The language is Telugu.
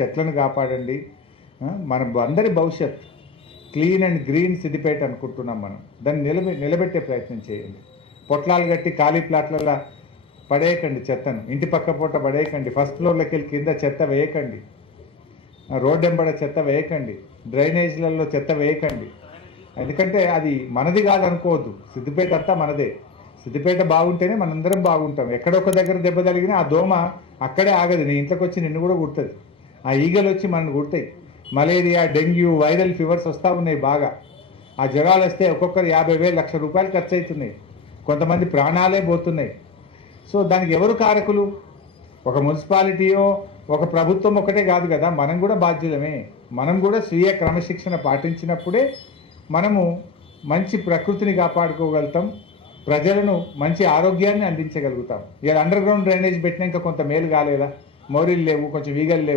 చెట్లను కాపాడండి. మన అందరి భవిష్యత్ క్లీన్ అండ్ గ్రీన్ సిద్దిపేట అనుకుంటున్నాం. మనం దాన్ని నిలబెట్టే ప్రయత్నం చేయండి. పొట్లాలు కట్టి ఖాళీ ప్లాట్లలో పడేయకండి, చెత్తను ఇంటి పక్క పూట పడేయకండి, ఫస్ట్ ఫ్లోర్లోకి వెళ్ళి కింద చెత్త వేయకండి, రోడ్డు వెంబడ చెత్త వేయకండి, డ్రైనేజీలలో చెత్త వేయకండి. ఎందుకంటే అది మనది కాదనుకోవద్దు. సిద్దిపేట అంతా మనదే. సిద్దిపేట బాగుంటేనే మనందరం బాగుంటాం. ఎక్కడొక్క దగ్గర దెబ్బ తగిలినా ఆ దోమ అక్కడే ఆగదు, నీ ఇంట్లోకి వచ్చి నిన్ను కూడా కుడుతుంది. ఆ ఈగలు వచ్చి మనల్ని కుడతాయి. మలేరియా, డెంగ్యూ, వైరల్ ఫీవర్స్ వస్తూ ఉన్నాయి బాగా. ఆ జ్వరాలు వస్తే ఒక్కొక్కరు 50,000 లక్ష రూపాయలు ఖర్చు అవుతున్నాయి, కొంతమంది ప్రాణాలే పోతున్నాయి. సో దానికి ఎవరు కారకులు? ఒక మున్సిపాలిటీయో ఒక ప్రభుత్వం ఒకటే కాదు కదా, మనం కూడా బాధ్యులమే. మనం కూడా స్వీయ క్రమశిక్షణ పాటించినప్పుడే మనము మంచి ప్రకృతిని కాపాడుకోగలుగుతాం, ప్రజలను మంచి ఆరోగ్యాన్ని అందించగలుగుతాం. ఇలా అండర్ గ్రౌండ్ డ్రైనేజ్ పెట్టినాక కొంత మేలు కాలేదా? మోరీలు లేవు, కొంచెం వీగలు లేవు,